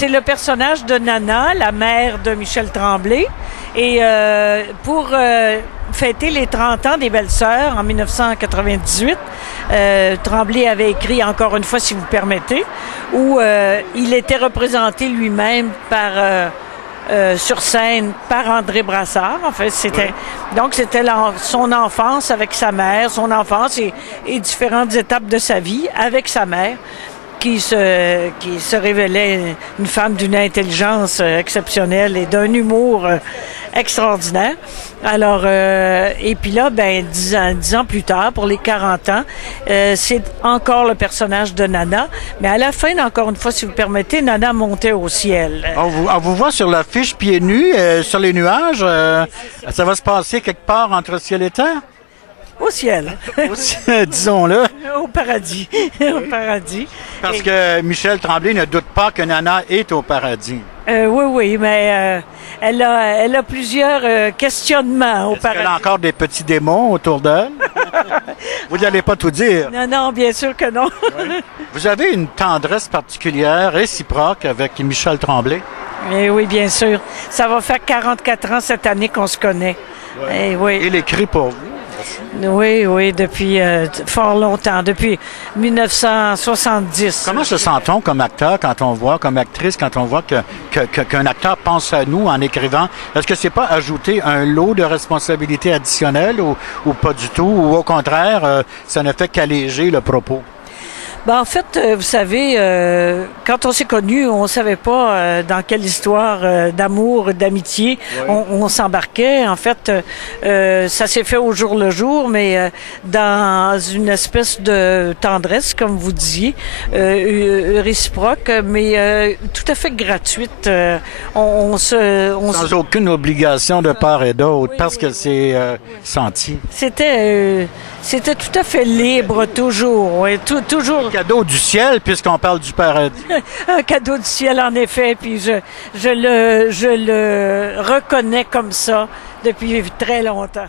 C'est le personnage de Nana, la mère de Michel Tremblay. Et pour fêter les 30 ans des Belles-Sœurs en 1998, Tremblay avait écrit, encore une fois, si vous permettez, où il était représenté lui-même par... sur scène par André Brassard. En fait, c'était donc c'était son enfance avec sa mère, son enfance et différentes étapes de sa vie avec sa mère, qui se révélait une femme d'une intelligence exceptionnelle et d'un humour extraordinaire. Alors, et puis là, ben, 10 ans plus tard, pour les 40 ans, c'est encore le personnage de Nana. Mais à la fin, encore une fois, si vous permettez, Nana montait au ciel. On vous voit sur l'affiche pieds nus, sur les nuages. Ça va se passer quelque part entre ciel et terre? Au ciel. Disons-le. Au paradis. Au paradis. Parce que Michel Tremblay ne doute pas que Nana est au paradis. Oui, mais elle a plusieurs questionnements au paradis. Elle a encore des petits démons autour d'elle? Vous n'allez pas tout dire. Non, bien sûr que non. Vous avez une tendresse particulière, réciproque avec Michel Tremblay? Oui, bien sûr. Ça va faire 44 ans cette année qu'on se connaît. Ouais. Oui. Il écrit pour vous? Oui, depuis fort longtemps, depuis 1970. Comment se sent-on comme acteur quand on voit, comme actrice, quand on voit qu'un acteur pense à nous en écrivant? Est-ce que c'est pas ajouter un lot de responsabilités additionnelles ou pas du tout? Ou au contraire, ça ne fait qu'alléger le propos? Ben, en fait, vous savez, quand on s'est connus, on savait pas dans quelle histoire d'amour, d'amitié on s'embarquait. En fait, ça s'est fait au jour le jour, mais dans une espèce de tendresse, comme vous disiez, réciproque, mais tout à fait gratuite. Sans aucune obligation de part et d'autre, parce que c'est senti. C'était tout à fait libre, toujours. Oui, toujours. Un cadeau du ciel, puisqu'on parle du paradis. Un cadeau du ciel, en effet. Puis je le reconnais comme ça depuis très longtemps.